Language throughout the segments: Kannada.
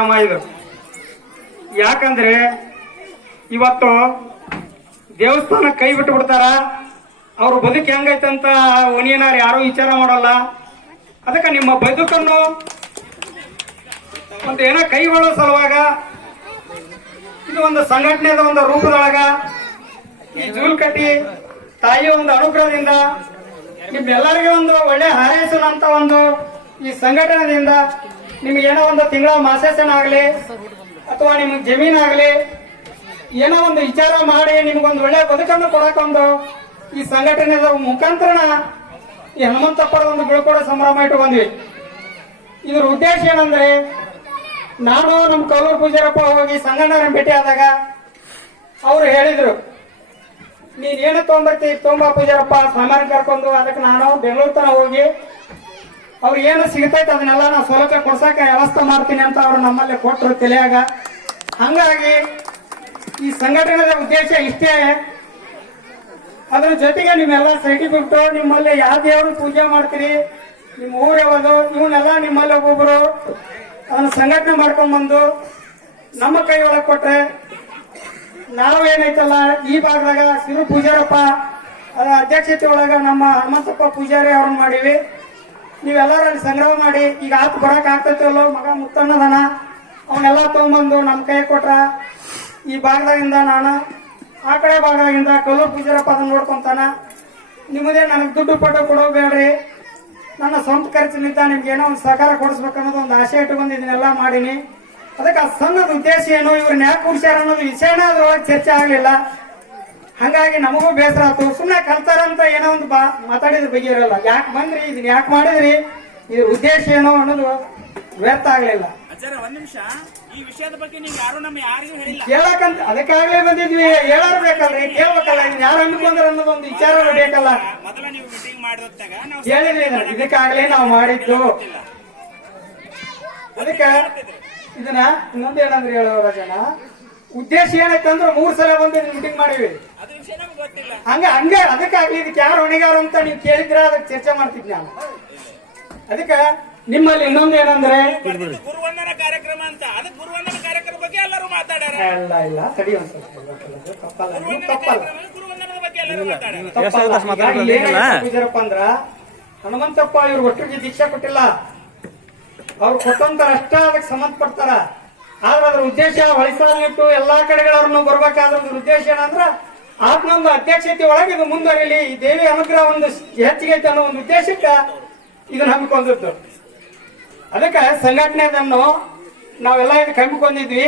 ಕಾರ್ಯಕ್ರಮ ಇದು. ಯಾಕಂದ್ರೆ ಇವತ್ತು ದೇವಸ್ಥಾನ ಕೈ ಬಿಟ್ಟು ಬಿಡ್ತಾರ, ಅವ್ರ ಬದುಕು ಹೆಂಗೈತಂತ ಒನಿಯನಾರು ಯಾರು ವಿಚಾರ ಮಾಡಲ್ಲ. ಅದಕ್ಕೆ ನಿಮ್ಮ ಬದುಕನ್ನು ಒಂದು ಏನೋ ಕೈಗೊಳ್ಳೋ ಸಲುವಾಗ ಇದು ಒಂದು ಸಂಘಟನೆದ ಒಂದು ರೂಪದೊಳಗ ಈ ಜೂಲ್ಕಟ್ಟಿ ತಾಯಿಯ ಒಂದು ಅನುಗ್ರಹದಿಂದ ನಿಮ್ಮೆಲ್ಲರಿಗೆ ಒಂದು ಒಳ್ಳೆ ಹಾರೈಸುವಂತ ಒಂದು ಈ ಸಂಘಟನೆಯಿಂದ ನಿಮ್ಗೇನೋ ಒಂದು ತಿಂಗಳ ಮಾಸಾಸನ ಆಗ್ಲಿ ಅಥವಾ ನಿಮ್ಗೆ ಜಮೀನಾಗ್ಲಿ ಏನೋ ಒಂದು ವಿಚಾರ ಮಾಡಿ ನಿಮ್ಗೊಂದು ಒಳ್ಳೆ ಬದುಕನ್ನು ಕೊಡಕೊಂದು ಈ ಸಂಘಟನೆದ ಮುಖಾಂತರ ಈ ಹನುಮಂತಪ್ಪರ ಒಂದು ಬೀಳ್ಕೊಡೋ ಸಂಭ್ರಮ ಇಟ್ಟುಕೊಂಡ್ವಿ. ಇದ್ರ ಉದ್ದೇಶ ಏನಂದ್ರೆ, ನಾನು ನಮ್ಮ ಕಲ್ಲೂರು ಪೂಜಾರಪ್ಪ ಹೋಗಿ ಸಂಗಣ್ಣರ ಭೇಟಿ ಆದಾಗ ಅವ್ರು ಹೇಳಿದ್ರು, ನೀನ್ ಏನು ತೊಗೊಂಬರ್ತಿ ತೊಂಬ ಪೂಜಾರಪ್ಪ ಸಾಮಾನ್ಯ ಕರ್ಕೊಂಡು. ಅದಕ್ಕೆ ನಾನು ಬೆಂಗಳೂರು ತನ ಹೋಗಿ ಅವ್ರು ಏನು ಸಿಗ್ತೈತೆ ಅದನ್ನೆಲ್ಲ ನಾನು ಸೌಲಭ್ಯ ಕೊಡ್ಸಕ ವ್ಯವಸ್ಥೆ ಮಾಡ್ತೀನಿ ಅಂತ ಅವ್ರು ನಮ್ಮಲ್ಲಿ ಕೊಟ್ಟರು ತಲೆಯಾಗ. ಹಂಗಾಗಿ ಈ ಸಂಘಟನೆಯ ಉದ್ದೇಶ ಇಷ್ಟೇ. ಅದ್ರ ಜೊತೆಗೆ ನಿಮ್ಮೆಲ್ಲ ಸರ್ಟಿಫಿಕೇಟ್, ನಿಮ್ಮಲ್ಲಿ ಯಾವ ದೇವರು ಪೂಜೆ ಮಾಡ್ತೀರಿ, ನಿಮ್ಮ ಊರು ಯಾವುದು, ಇವನ್ನೆಲ್ಲ ನಿಮ್ಮಲ್ಲಿ ಒಬ್ಬೊಬ್ರು ಅದನ್ನ ಸಂಘಟನೆ ಮಾಡ್ಕೊಂಡ್ ಬಂದು ನಮ್ಮ ಕೈ ಒಳಗೆ ಕೊಟ್ರೆ ನಾವೇನೈತಲ್ಲ ಈ ಭಾಗದಾಗ ಸಿರು ಪೂಜಾರಪ್ಪ ಅದರ ಅಧ್ಯಕ್ಷತೆ ಒಳಗ ನಮ್ಮ ಹನುಮಂತಪ್ಪ ಪೂಜಾರಿ ಅವ್ರನ್ನ ಮಾಡಿವಿ. ನೀವೆಲ್ಲರೂ ಅಲ್ಲಿ ಸಂಗ್ರಹ ಮಾಡಿ ಈಗ ಆತು ಬರಕ್ ಆಗ್ತೈತಲ್ಲೋ ಮಗ ಮುತ್ತಣ್ಣದನ ಅವನ್ನೆಲ್ಲ ತಗೊಂಡ್ಬಂದು ನಮ್ಮ ಕೈ ಕೊಟ್ರ ಈ ಭಾಗದಾಗಿಂದ ನಾನು ಆ ಕಡೆ ಭಾಗದಾಗಿಂದ ಕಲ್ಲೂರು ಪೂಜಾರಪ್ಪ ಅದನ್ನ ನೋಡ್ಕೊಂತಾನ. ನಿಮ್ಮದೇ ನನಗೆ ದುಡ್ಡು ಪಟ್ಟು ಕೊಡೋಬೇಡ್ರಿ, ನನ್ನ ಸ್ವಂತ ಖರ್ಚಿನಿಂದ ನಿಮ್ಗೆ ಏನೋ ಒಂದು ಸಹಕಾರ ಕೊಡಿಸ್ಬೇಕನ್ನೋದು ಒಂದು ಆಸೆ ಇಟ್ಟುಕೊಂಡು ಇದನ್ನೆಲ್ಲ ಮಾಡೀನಿ. ಅದಕ್ಕೆ ಆ ಸಣ್ಣದ ಉದ್ದೇಶ ಏನು, ಇವ್ರನ್ನ ಯಾಕೆ ಕುಡಿಸ್ಯಾರ ಅನ್ನೋದು ವಿಷಯನ ಅದ್ರೊಳಗೆ ಚರ್ಚೆ ಆಗ್ಲಿಲ್ಲ. ಹಂಗಾಗಿ ನಮಗೂ ಬೇಸರ ಆಯ್ತು. ಸುಮ್ಮನೆ ಕಲ್ತಾರಂತ ಏನೋ ಒಂದು ಮಾತಾಡಿದ್ರ ಬಗ್ಗೆ ಇರಲ್ಲ, ಯಾಕೆ ಬಂದ್ರಿ, ಇದನ್ನ ಯಾಕೆ ಮಾಡಿದ್ರಿ, ಇದ್ರ ಉದ್ದೇಶ ಏನೋ ಅನ್ನೋದು ವ್ಯರ್ಥ ಆಗ್ಲಿಲ್ಲ. ಒಂದ್ ನಿಮಿಷ, ಈ ವಿಷಯದ ಬಗ್ಗೆ ನೀವು ಯಾರು ಯಾರಿಗೂ ಹೇಳಿಲ್ಲ ಕೇಳಕಂತ ಅದಕ್ಕಾಗ್ಲೇ ಬಂದಿದ್ವಿ. ಹೇಳಾರು ಬೇಕಲ್ರಿ, ಕೇಳ್ಬೇಕಲ್ಲ, ಯಾರು ಅನ್ಕೊಂಡ್ರ ಅನ್ನೋದು ಒಂದು ವಿಚಾರ ಬೇಕಲ್ಲ. ಮೊದಲ ನೀವು ಮೀಟಿಂಗ್ ಮಾಡಿದಾಗ ಹೇಳಿದ್ವಿ, ಇದಕ್ಕಾಗ್ಲೇ ನಾವು ಮಾಡಿದ್ದು. ಅದಕ್ಕೆ ಇದನ್ನ ಇನ್ನೊಂದು ಏನಂದ್ರೆ ಹೇಳೋರ ಜನ ಉದ್ದೇಶ ಏನೈತಂದ್ರೆ 3 ಸಲ ಬಂದು ಮೀಟಿಂಗ್ ಮಾಡಿವಿ. ಅದು ವಿಷಯ ನಮ್ಗೆ ಗೊತ್ತಿಲ್ಲ. ಹಂಗೆ ಅದಕ್ಕಾಗ್ಲಿ ಇದಕ್ಕೆ ಯಾರು ಹೊಣೆಗಾರ ಅಂತ ನೀವು ಕೇಳಿದ್ರ ಅದಕ್ಕೆ ಚರ್ಚೆ ಮಾಡ್ತಿದ್ವಿ ನಾನು. ಅದಕ್ಕೆ ನಿಮ್ಮಲ್ಲಿ ಇನ್ನೊಂದು ಏನಂದ್ರೆ ಗುರುವಂದನ ಕಾರ್ಯಕ್ರಮ ಅಂತ, ಅದಕ್ಕೆ ಗುರುವಂದನ ಕಾರ್ಯಕ್ರಮ ಬಗ್ಗೆ ಎಲ್ಲರೂ ಮಾತಾಡ್ಯಾರ. ಇಲ್ಲ ತಡಿ ಒಂದ್ ಸ್ವಲ್ಪ ತಪ್ಪಲ್ಲ. ಗುರುವಂದನದ ಬಗ್ಗೆ ಎಲ್ಲರೂ ಮಾತಾಡ್ಯಾರ. ಪೂಜಾರಪ್ಪ ಅಂದ್ರ ಹನುಮಂತಪ್ಪ ಇವ್ರು ಒಟ್ಟಿಗೆ ದೀಕ್ಷಾ ಕೊಟ್ಟಿಲ್ಲ, ಅವ್ರು ಕೊಟ್ಟಂತಾರ ಅಷ್ಟ ಅದಕ್ಕೆ ಸಂಬಂಧಪಡ್ತಾರ. ಆದ್ರೆ ಅದ್ರ ಉದ್ದೇಶ ಹೊಳಿಸಾಲಿಟ್ಟು ಎಲ್ಲಾ ಕಡೆಗಳವ್ರನ್ನು ಬರ್ಬೇಕಾದ್ರ ಉದ್ದೇಶ ಏನಂದ್ರ ಆತ್ಮೊಂದು ಅಧ್ಯಕ್ಷತೆ ಒಳಗೆ ಇದು ಮುಂದುವರಿಲಿ, ಈ ದೇವಿ ಅನುಗ್ರಹ ಒಂದು ಹೆಚ್ಚಿಗೆ ಐತೆ ಅನ್ನೋ ಒಂದು ಉದ್ದೇಶಕ್ಕೆ ಇದನ್ನ ಹಮ್ಮಿಕೊಂಡಿದ್ದು. ಅದಕ್ಕೆ ಸಂಘಟನೆದನ್ನು ನಾವೆಲ್ಲ ಇದಕ್ಕೆ ಹಮ್ಮಿಕೊಂಡಿದ್ವಿ.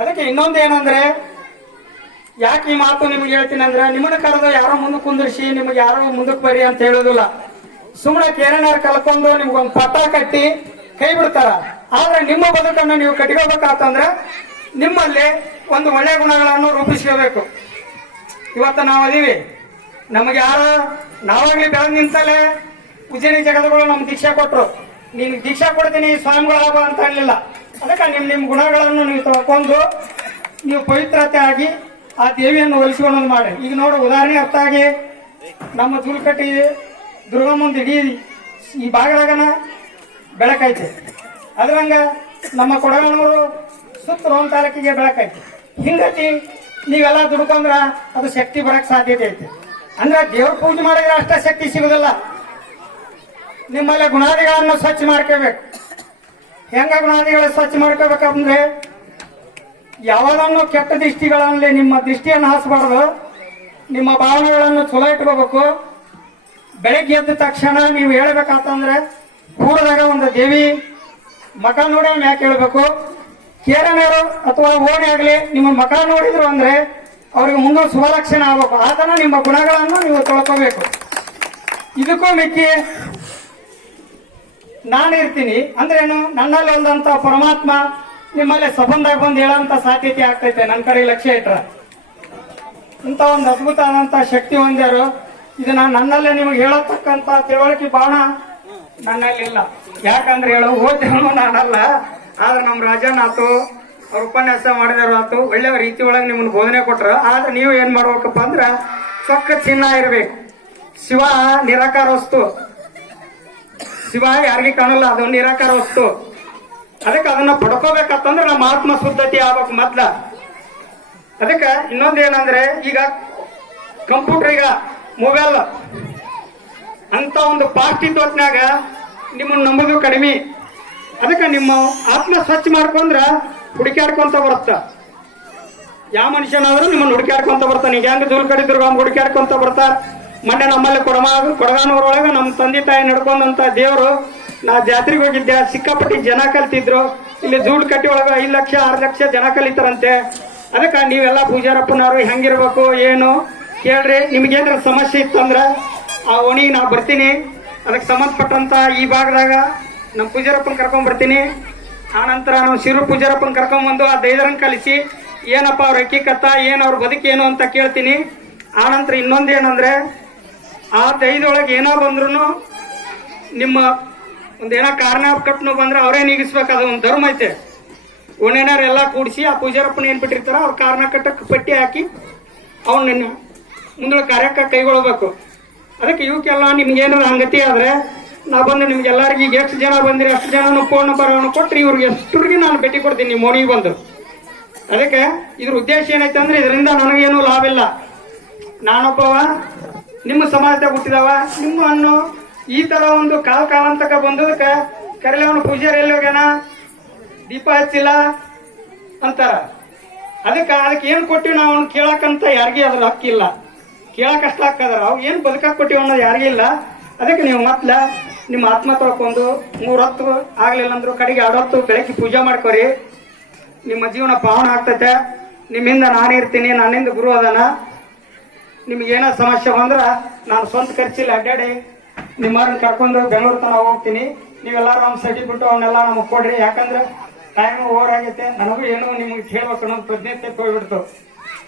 ಅದಕ್ಕೆ ಇನ್ನೊಂದು ಏನಂದ್ರೆ, ಯಾಕೆ ಈ ಮಾತು ನಿಮ್ಗೆ ಹೇಳ್ತೀನಿ ಅಂದ್ರೆ, ನಿಮ್ಮನ್ನ ಕರೆದು ಯಾರೋ ಮುಂದಕ್ಕೆ ಕುಂದಿರಿಸಿ ನಿಮ್ಗೆ ಯಾರೋ ಮುಂದಕ್ಕೆ ಬರ್ರಿ ಅಂತ ಹೇಳೋದಿಲ್ಲ. ಸುಮ್ಮನೆ ಕೇರನಾರು ಕಲ್ಕೊಂಡು ನಿಮ್ಗೊಂದು ಪಟ್ಟ ಕಟ್ಟಿ ಕೈ ಬಿಡ್ತಾರ. ಆದ್ರೆ ನಿಮ್ಮ ಬದುಕನ್ನು ನೀವು ಕಟ್ಕೋಬೇಕಾತಂದ್ರೆ ನಿಮ್ಮಲ್ಲಿ ಒಂದು ಒಳ್ಳೆ ಗುಣಗಳನ್ನು ರೂಪಿಸ್ಕೋಬೇಕು. ಇವತ್ತು ನಾವದೀವಿ, ನಮಗೆ ಯಾರು ನಾವಾಗ್ಲಿ ಬೆಳೆದ್ ನಿಂತಲ್ಲೇ ಉಜ್ಜಯಿನಿ ಜಗದ್ಗಳು ನಮ್ಗೆ ದೀಕ್ಷಾ ಕೊಟ್ರು. ನಿಮ್ಗೆ ದೀಕ್ಷಾ ಕೊಡ್ತೀನಿ ಸ್ವಾಮಿಗಳಾಗ ಅಂತ ಹೇಳಲಿಲ್ಲ. ಅದಕ್ಕೆ ನಿಮ್ ಗುಣಗಳನ್ನು ನೀವು ತಿಳ್ಕೊಂಡು ನೀವು ಪವಿತ್ರತೆ ಆಗಿ ಆ ದೇವಿಯನ್ನು ಒಲಿಸಿಕೊಳ್ಳೋದು ಮಾಡಿ. ಈಗ ನೋಡು, ಉದಾಹರಣೆ ಅರ್ಥ ಆಗಿ ನಮ್ಮ ಜೂಲ್ಕಟ್ಟಿ ದುರ್ಗಮ್ಮಂದು ಇಡೀ ಈ ಭಾಗದಾಗನ ಬೆಳಕೈತೆ. ಅದ್ರಂಗ ನಮ್ಮ ಕೊಡಗನೂರು ಸುತ್ತ ರೋಮ್ ತಾಲೂಕಿಗೆ ಬೆಳಕೈತೆ. ಹಿಂಗತಿ ನೀವೆಲ್ಲ ದುಡ್ಕೊಂಡ್ರ ಅದು ಶಕ್ತಿ ಬರಕ್ ಸಾಧ್ಯತೆ ಐತೆ. ಅಂದ್ರೆ ದೇವ್ರ ಪೂಜೆ ಮಾಡಿದ್ರೆ ಅಷ್ಟ ಶಕ್ತಿ ಸಿಗುದಿಲ್ಲ. ನಿಮ್ಮಲ್ಲಿ ಗುಣಾದಿಗಳನ್ನು ಸ್ವಚ್ಛ ಮಾಡ್ಕೋಬೇಕು. ಹೆಂಗ ಗುಣಾದಿಗಳು ಸ್ವಚ್ಛ ಮಾಡ್ಕೋಬೇಕಂದ್ರೆ, ಯಾವಾಗನ್ನು ಕೆಟ್ಟ ದೃಷ್ಟಿಗಳಲ್ಲಿ ನಿಮ್ಮ ದೃಷ್ಟಿಯನ್ನು ಹಾಸಬಾರ್ದು. ನಿಮ್ಮ ಭಾವನೆಗಳನ್ನು ಚಲೋ ಇಟ್ಕೋಬೇಕು. ಬೆಳಗ್ಗೆ ಎದ್ದ ತಕ್ಷಣ ನೀವು ಹೇಳ್ಬೇಕಂತಂದ್ರೆ ಕೂಡದಾಗ ಒಂದು ದೇವಿ ಮಕ ನೋಡಿ ಮ್ಯಾಕ್ ಹೇಳ್ಬೇಕು. ಕೇರನೇರು ಅಥವಾ ಓಣಿ ಆಗ್ಲಿ ನಿಮ್ಮ ಮಕ ನೋಡಿದ್ರು ಅಂದ್ರೆ ಅವ್ರಿಗೆ ಮುಂದೆ ಶುಭಲಕ್ಷಣ ಆಗ್ಬೇಕು. ಆತನ ನಿಮ್ಮ ಗುಣಗಳನ್ನು ನೀವು ತಿಳ್ಕೋಬೇಕು. ಇದಕ್ಕೂ ಮಿಕ್ಕಿ ನಾನು ಇರ್ತೀನಿ ಅಂದ್ರೇನು, ನನ್ನಲ್ಲಿ ಒಂದಂತ ಪರಮಾತ್ಮ ನಿಮ್ಮಲ್ಲಿ ಸಂಬಂಧ ಬಂದು ಹೇಳೋಂತ ಸಾಧ್ಯತೆ ಆಗ್ತೈತೆ. ನನ್ನ ಕಡೆ ಲಕ್ಷ್ಯ ಇಟ್ರ ಇಂಥ ಒಂದು ಅದ್ಭುತ ಆದಂತ ಶಕ್ತಿ ಹೊಂದ್ಯಾರು. ಇದನ್ನ ನನ್ನಲ್ಲೇ ನಿಮಗೆ ಹೇಳತಕ್ಕಂತ ತಿಳುವಳಿಕೆ ಬಾಣ ನನ್ನಲ್ಲಿಲ್ಲ. ಯಾಕಂದ್ರೆ ಓದ್ಯವನು ನಾನಲ್ಲ. ಆದ್ರೆ ನಮ್ಮ ರಾಜನ್ ಆತು, ಅವ್ರ ಉಪನ್ಯಾಸ ಮಾಡಿದಾರು ಆತು, ಒಳ್ಳೆ ರೀತಿ ಒಳಗೆ ನಿಮ್ಮನ್ನ ಬೋಧನೆ ಕೊಟ್ರ. ಆದ್ರೆ ನೀವು ಏನ್ ಮಾಡ್ಬೇಕಪ್ಪ ಅಂದ್ರ ಚೊಕ್ಕ ಚಿನ್ನ ಇರ್ಬೇಕು. ಶಿವ ನಿರಾಕಾರ ವಸ್ತು, ಶಿವ ಯಾರಿಗೆ ಕಾಣಲ್ಲ, ಅದು ನಿರಾಕಾರ ವಸ್ತು. ಅದಕ್ಕೆ ಅದನ್ನ ಪಡ್ಕೋಬೇಕಂತ ಅಂದ್ರೆ ನಮ್ಮ ಆತ್ಮ ಶುದ್ಧತೆ ಆಗ್ಬೇಕು ಮೊದ್ಲ. ಅದಕ್ಕೆ ಇನ್ನೊಂದೇನಂದ್ರೆ ಈಗ ಕಂಪ್ಯೂಟರ್, ಈಗ ಮೊಬೈಲ್ ಅಂತ ಒಂದು ಫಾಸ್ಟ್ ಇದ್ದ ಹೊತ್ನಾಗ ನಿಮ್ಮನ್ನ ನಂಬೋದು ಕಡಿಮೆ. ಅದಕ್ಕೆ ನಿಮ್ಮ ಆತ್ಮ ಸ್ವಚ್ಛ ಮಾಡ್ಕೊಂಡ್ರ ಹುಡುಕ್ಯಾಡ್ಕೊಂತ ಬರುತ್ತ. ಯಾವ ಮನುಷ್ಯನಾದ್ರೂ ನಿಮ್ಮನ್ನ ಹುಡುಕ್ಯಾಡ್ಕೊಂತ ಬರ್ತಾನೆ. ಈಗ ಹೆಂಗ್ ದೂರ ಕಡೆ ದುರ್ಗಮ್ಮ ಹುಡುಕ್ಯಾಡ್ಕೊಂತ ಬರ್ತಾರ. ಮೊನ್ನೆ ನಮ್ಮಲ್ಲಿ ಕೊಡಗಾನೂರೊಳಗ ನಮ್ಮ ತಂದೆ ತಾಯಿ ನಡ್ಕೊಂಡಂತ ದೇವರು, ನಾ ಜಾತ್ರೆಗೆ ಹೋಗಿದ್ದೆ, ಸಿಕ್ಕಾಪಟ್ಟಿ ಜನ ಕಲ್ತಿದ್ರು. ಇಲ್ಲಿ ಜೂಡ್ ಕಟ್ಟಿ ಒಳಗ 5 ಲಕ್ಷ 6 ಲಕ್ಷ ಜನ ಕಲಿತಾರಂತೆ. ಅದಕ್ಕೆ ನೀವೆಲ್ಲ ಪೂಜಾರಪ್ಪನವರು ಹೆಂಗಿರ್ಬೇಕು ಏನು ಕೇಳ್ರಿ. ನಿಮ್ಗೇನಾರ ಸಮಸ್ಯೆ ಇತ್ತಂದ್ರ ಆ ಓಣಿಗೆ ನಾ ಬರ್ತೀನಿ. ಅದಕ್ಕೆ ಸಂಬಂಧಪಟ್ಟಂತ ಈ ಭಾಗದಾಗ ನಮ್ಮ ಪೂಜಾರಪ್ಪನ ಕರ್ಕೊಂಡ್ ಬರ್ತೀನಿ. ಆನಂತರ ನಾವು ಶಿರು ಪೂಜಾರಪ್ಪನ ಕರ್ಕೊಂಡ್ಬಂದು ಆ ದೈದರನ್ ಕಲಿಸಿ ಏನಪ್ಪ ಅವ್ರ ಹಕ್ಕಿಕತ್ತ, ಏನ್ ಅವ್ರ ಬದುಕೇನು ಅಂತ ಕೇಳ್ತೀನಿ. ಆನಂತರ ಇನ್ನೊಂದೇನಂದ್ರೆ ಆ ದೈದೊಳಗೆ ಏನೋ ಬಂದ್ರು ನಿಮ್ಮ ಒಂದೇನೋ ಕಾರಣ ಕಟ್ನು ಬಂದ್ರೆ ಅವರೇ ನೀಗಿಸ್ಬೇಕು. ಅದು ಒಂದು ಧರ್ಮ ಐತೆ. ಒಣೇನಾರೆಲ್ಲ ಕೂಡಿಸಿ ಆ ಪೂಜಾರಪ್ಪನ ಏನ್ ಬಿಟ್ಟಿರ್ತಾರ ಅವ್ರ ಕಾರಣ ಕಟ್ಟಕ್ಕೆ ಪಟ್ಟಿ ಹಾಕಿ ಅವನ್ನ ಮುಂದೆ ಕಾರ್ಯಕ್ಕೆ ಕೈಗೊಳ್ಬೇಕು. ಅದಕ್ಕೆ ಇವಕ್ಕೆಲ್ಲ ನಿಮ್ಗೇನಾದ್ರು ಹಂಗತಿ ಆದ್ರೆ ನಾ ಬಂದು ನಿಮ್ಗೆಲ್ಲರಿಗೂ ಈಗ ಎಷ್ಟು ಜನ ಬಂದಿರಿ ಅಷ್ಟು ಜನ ಫೋನ್ ನಂಬರ್ಗಳನ್ನು ಕೊಟ್ಟರೆ ಇವ್ರಿಗೆ ಎಷ್ಟರಿಗೆ ನಾನು ಭೇಟಿ ಕೊಡ್ತೀನಿ ನಿಮ್ಮ ಮೋನಿಗೆ ಬಂದು. ಅದಕ್ಕೆ ಇದ್ರ ಉದ್ದೇಶ ಏನೈತೆ ಅಂದ್ರೆ ಇದರಿಂದ ನನಗೇನು ಲಾಭ ಇಲ್ಲ. ನಾನೊಬ್ಬವ ನಿಮ್ಮ ಸಮಾಜದಾಗ ಹುಟ್ಟಿದವ, ನಿಮ್ಮನ್ನು ಈ ತರ ಒಂದು ಕಾಲಾಂತಕ ಬಂದದಕ್ಕೆ ಕರೆಲೆ ಅವನು ಪೂಜಾರಿ ಎಲ್ಲಿ ಹೋಗ್ಯಾನ, ದೀಪ ಹಚ್ಚಿಲ್ಲ ಅಂತಾರ. ಅದಕ್ಕೆ ಏನ್ ಕೊಟ್ಟಿವಿ ನಾವು ಅವ್ನು ಕೇಳಕ್ಕಂತ ಯಾರಿಗೂ ಅದ್ರ ಹಕ್ಕಿಲ್ಲ. ಕೇಳಕ್ ಅಷ್ಟ ಹಾಕದ್ರ ಅವ್ ಏನ್ ಬದುಕಾಕ್ ಕೊಟ್ಟಿವಿ ಅನ್ನೋದು ಯಾರಿಗೂ ಇಲ್ಲ. ಅದಕ್ಕೆ ನೀವು ಮೊದ್ಲ ನಿಮ್ಮ ಆತ್ಮ ತೊಳ್ಕೊಂಡು 3 ಹೊತ್ತು ಆಗ್ಲಿಲ್ಲ ಅಂದ್ರು ಕಡೆಗೆ 2 ಹೊತ್ತು ಬೆಳಗ್ಗೆ ಪೂಜೆ ಮಾಡ್ಕೊರಿ. ನಿಮ್ಮ ಜೀವನ ಪಾವನ ಆಗ್ತೈತೆ. ನಿಮ್ಮಿಂದ ನಾನಿರ್ತೀನಿ, ನನ್ನಿಂದ ಗುರು ಅದಾನ. ನಿಮ್ಗೇನೋ ಸಮಸ್ಯೆ ಬಂದ್ರ ನಾನು ಸ್ವಂತ ಖರ್ಚಿಲ್ಲ ಅಡ್ಡಾಡಿ ನಿಮ್ಮವ್ರನ್ನ ಕರ್ಕೊಂಡು ಬೆಂಗಳೂರು ತನಕ ಹೋಗ್ತೀನಿ. ನೀವೆಲ್ಲಾರು ಅವ್ನ ಸರ್ಟಿಫಿಕೇಟ್ ಅವನ್ನೆಲ್ಲ ನಮಗ್ ಕೊಡ್ರಿ. ಯಾಕಂದ್ರೆ ಟೈಮ್ ಓವರ್ ಆಗೈತೆ. ನನಗೂ ಏನೋ ನಿಮ್ಗೆ ಹೇಳ್ಬೇಕು ಅನ್ನೋದು ಪ್ರಜ್ಞೆ ಹೋಗ್ಬಿಡ್ತು.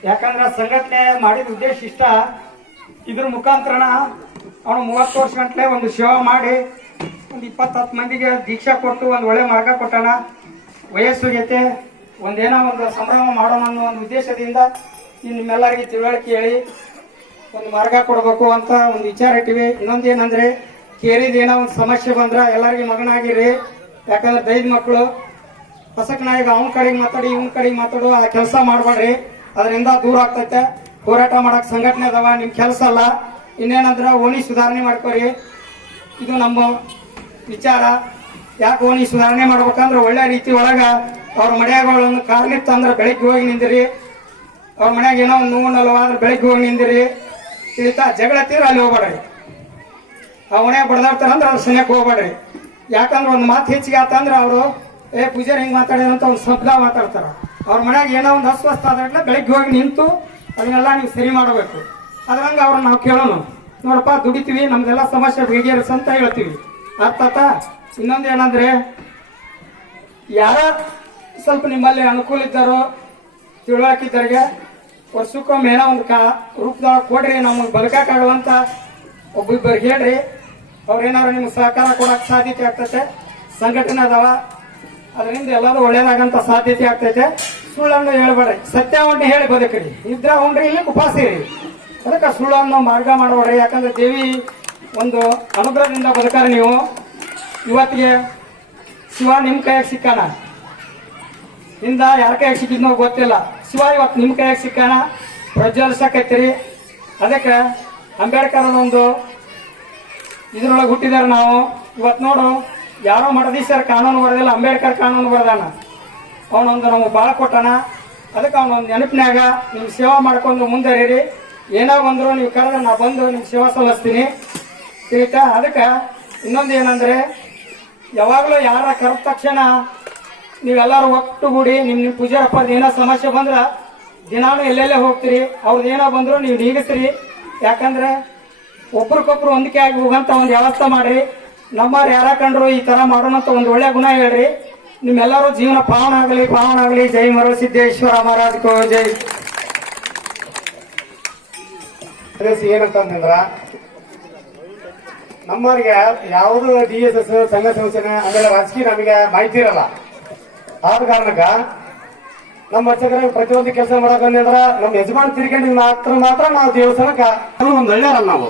ಯಾಕಂದ್ರೆ ಸಂಘಟನೆ ಮಾಡಿದ ಉದ್ದೇಶ ಇಷ್ಟ. ಇದ್ರ ಮುಖಾಂತರನ ಅವನು 30 ವರ್ಷ ಗಂಟ್ಲೆ ಒಂದು ಸೇವಾ ಮಾಡಿ ಒಂದು 20-10 ಮಂದಿಗೆ ದೀಕ್ಷಾ ಕೊಟ್ಟು ಒಂದು ಒಳ್ಳೆ ಮಾರ್ಗ ಕೊಟ್ಟಾನ. ವಯಸ್ಸುಗೈತೆ, ಒಂದೇನೋ ಒಂದು ಸಂಭ್ರಮ ಮಾಡೋಣ ಅನ್ನೋ ಒಂದು ಉದ್ದೇಶದಿಂದ ನಿಮ್ಮೆಲ್ಲರಿಗೆ ತಿಳುವಳಿಕೆ ಹೇಳಿ ಒಂದು ಮಾರ್ಗ ಕೊಡಬೇಕು ಅಂತ ಒಂದು ವಿಚಾರ ಇಟ್ಟಿವಿ. ಇನ್ನೊಂದೇನಂದ್ರೆ ಕೇರಿದೇನೋ ಒಂದು ಸಮಸ್ಯೆ ಬಂದ್ರ ಎಲ್ಲರಿಗೂ ಮಗನಾಗಿರಿ. ಯಾಕಂದ್ರೆ ದೈದ ಮಕ್ಕಳು ಹೊಸಕನ ಈಗ ಅವನ ಕಡೆಗೆ ಮಾತಾಡಿ ಇವನ್ ಕಡೆಗೆ ಮಾತಾಡು ಆ ಕೆಲಸ ಮಾಡ್ಬೇಡ್ರಿ. ಅದರಿಂದ ದೂರ ಆಗ್ತೈತೆ. ಹೋರಾಟ ಮಾಡಕ್ ಸಂಘಟನೆ ಅದಾವ, ನಿಮ್ ಕೆಲಸ ಅಲ್ಲ. ಇನ್ನೇನಂದ್ರ ಓಣಿ ಸುಧಾರಣೆ ಮಾಡ್ಕೊರಿ. ಇದು ನಮ್ಮ ವಿಚಾರ. ಯಾಕೆ ಓಣಿ ಸುಧಾರಣೆ ಮಾಡ್ಬೇಕಂದ್ರೆ ಒಳ್ಳೆ ರೀತಿ ಒಳಗ ಅವ್ರ ಮನ್ಯಾಗಳನ್ನು ಕಾಲಿತ್ತಂದ್ರೆ ಬೆಳಿಗ್ಗೆ ಹೋಗಿ ನಿಂದಿರಿ. ಅವ್ರ ಮನ್ಯಾಗ ಏನೋ ಒಂದು ನೋವನ್ನಲ್ವಾದ್ರೆ ಬೆಳಿಗ್ಗೆ ಹೋಗಿ ನಿಂದಿರಿ. ತಿಳಿತಾ? ಜಗಳ ತೀರ ಅಲ್ಲಿ ಹೋಗ್ಬೇಡ್ರಿ. ಆ ಮನ್ಯಾಗ ಬಡದಾಡ್ತಾರಂದ್ರೆ ಅವ್ರ ಸನಿಯಕ್ಕೆ ಹೋಗ್ಬೇಡ್ರಿ. ಯಾಕಂದ್ರೆ ಒಂದು ಮಾತು ಹೆಚ್ಚಿಗೆ ಆತಂದ್ರೆ ಅವರು ಪೂಜಾರಿ ಹೆಂಗ್ ಮಾತಾಡ್ಯಾರಂತ ಒಂದು ಶಬ್ದ ಮಾತಾಡ್ತಾರ. ಅವ್ರ ಮನ್ಯಾಗ ಏನೋ ಒಂದು ಅಸ್ವಸ್ಥ ಆದ್ರೆ ಬೆಳಿಗ್ಗೆ ಹೋಗಿ ನಿಂತು ಅದನ್ನೆಲ್ಲ ನೀವು ಸರಿ ಮಾಡಬೇಕು. ಅದ್ರಂಗ ಅವ್ರನ್ನ ನಾವು ಕೇಳೋಣ, ನೋಡಪ್ಪ ದುಡಿತೀವಿ, ನಮ್ದೆಲ್ಲ ಸಮಸ್ಯೆ ಬಗೆಹರಿಸ ಅಂತ ಹೇಳ್ತೀವಿ. ಅರ್ಥ? ಇನ್ನೊಂದು ಏನಂದ್ರೆ ಯಾರ ಸ್ವಲ್ಪ ನಿಮ್ಮಲ್ಲಿ ಅನುಕೂಲ ಇದ್ದಾರೋ ತಿಳುವಳಿಕಿದ್ದರಿಗೆ ವರ್ಷಕ್ಕೊಮ್ಮೆ ಏನೋ ಒಂದು ರೂಪದೊಳಗೆ ಕೊಡ್ರಿ. ನಮಗೆ ಬದುಕಾಗುವಂತ ಒಬ್ಬಿಬ್ಬರು ಹೇಳ್ರಿ. ಅವ್ರೇನಾದ್ರು ನಿಮ್ಗೆ ಸಹಕಾರ ಕೊಡಕ್ ಸಾಧ್ಯತೆ ಆಗ್ತೈತೆ. ಸಂಘಟನೆ ಅದಾವ, ಅದರಿಂದ ಎಲ್ಲರೂ ಒಳ್ಳೇದಾಗಂತ ಸಾಧ್ಯತೆ ಆಗ್ತೈತೆ. ಸುಳ್ಳನ್ನು ಹೇಳ್ಬೇಡ್ರಿ, ಸತ್ಯವನ್ನು ಹೇಳಿ ಬದುಕ್ರಿ. ಇದ್ರ ಹೊಂಡ್ರಿ, ಇಲ್ಲಿ ಉಪವಾಸಿರಿ. ಅದಕ್ಕೆ ಸುಳ್ಳನ್ನು ಮಾರ್ಗ ಮಾಡಬೇಡ್ರಿ. ಯಾಕಂದ್ರೆ ದೇವಿ ಒಂದು ಅನುಗ್ರಹದಿಂದ ಬದುಕಾರ ನೀವು. ಇವತ್ತಿಗೆ ಶಿವ ನಿಮ್ ಕೈಯಾಗ ಸಿಕ್ಕಾನ, ಇಂದ ಯಾರ ಕೈಯಾಗ ಸಿಕ್ಕಿದ್ನೋ ಗೊತ್ತಿಲ್ಲ. ಶಿವ ಇವತ್ತು ನಿಮ್ ಕೈಯಾಗ ಸಿಕ್ಕಾನ, ಪ್ರಜ್ವಲಿಸಕೈತಿರಿ. ಅದಕ್ಕೆ ಅಂಬೇಡ್ಕರ್ ಒಂದು ಇದ್ರೊಳಗೆ ಹುಟ್ಟಿದಾರೆ ನಾವು. ಇವತ್ತು ನೋಡು, ಯಾರೋ ಮಠದೀಶರ ಕಾನೂನು ಬರೋದಿಲ್ಲ, ಅಂಬೇಡ್ಕರ್ ಕಾನೂನು ಬರದಾನ. ಅವನೊಂದು ನಮಗೆ ಬಾಳ ಕೊಟ್ಟಾನ. ಅದಕ್ಕೆ ಅವನೊಂದು ನೆನಪಿನಾಗ ನಿಮ್ ಸೇವಾ ಮಾಡ್ಕೊಂಡು ಮುಂದರಿರಿ. ಏನೋ ಬಂದ್ರು ನೀವು ಕರೆದ್ರೆ ನಾ ಬಂದು ನಿಮ್ ಸೇವಾ ಸಲ್ಲಿಸ್ತೀನಿ. ತಿಳಿತಾ? ಅದಕ್ಕೆ ಇನ್ನೊಂದು ಏನಂದ್ರೆ ಯಾವಾಗಲೂ ಯಾರ ಕರೆದ ತಕ್ಷಣ ನೀವೆಲ್ಲರೂ ಒಟ್ಟುಗೂಡಿ ನಿಮ್ ಪೂಜಾರಪ್ಪದ ಏನೋ ಸಮಸ್ಯೆ ಬಂದ್ರ ದಿನಾನು ಎಲ್ಲೆಲ್ಲೇ ಹೋಗ್ತೀರಿ. ಅವ್ರದ್ದು ಏನೋ ಬಂದ್ರು ನೀವು ನೀಗಿಸ್ರಿ. ಯಾಕಂದ್ರೆ ಒಬ್ರಿಗೊಬ್ರು ಹೊಂದಿಕೆ ಆಗಿ ಹೋಗಂತ ಒಂದು ವ್ಯವಸ್ಥೆ ಮಾಡ್ರಿ. ನಮ್ಮವ್ರು ಯಾರ ಕಂಡ್ರು ಈ ತರ ಮಾಡೋಣಂತ ಒಂದು ಒಳ್ಳೆ ಗುಣ ಹೇಳ್ರಿ. ನಿಮ್ಮೆಲ್ಲರೂ ಜೀವನ ಪಾವನ ಆಗಲಿ. ಜೈ ಮರಳು ಸಿದ್ದೇಶ್ವರ ಮಹಾರಾಜ್ ಕೋ ಜೈ. ಏನಂತಂದ್ರ ನಮ್ಮವ್ರಿಗೆ ಯಾವುದು DSS ಸಂಘ ಸಂಸ್ಥೆ ಆಮೇಲೆ ರಾಜಕೀಯ ನಮಗೆ ಮಾಹಿತಿ ಇರಲ್ಲ. ಆದ ಕಾರಣಕ್ಕ ನಮ್ಮ ಅರ್ಚಕರ ಪ್ರತಿಯೊಂದು ಕೆಲಸ ಮಾಡಕಂದ್ರ ನಮ್ಮ ಯಜಮಾನ್ ತಿರ್ಕೊಂಡು ಮಾತ್ರ ನಾವು ದೇವಸ್ಥಾನಕ್ಕೆ ಒಂದು ಒಳ್ಳೆಯಲ್ಲ ನಾವು.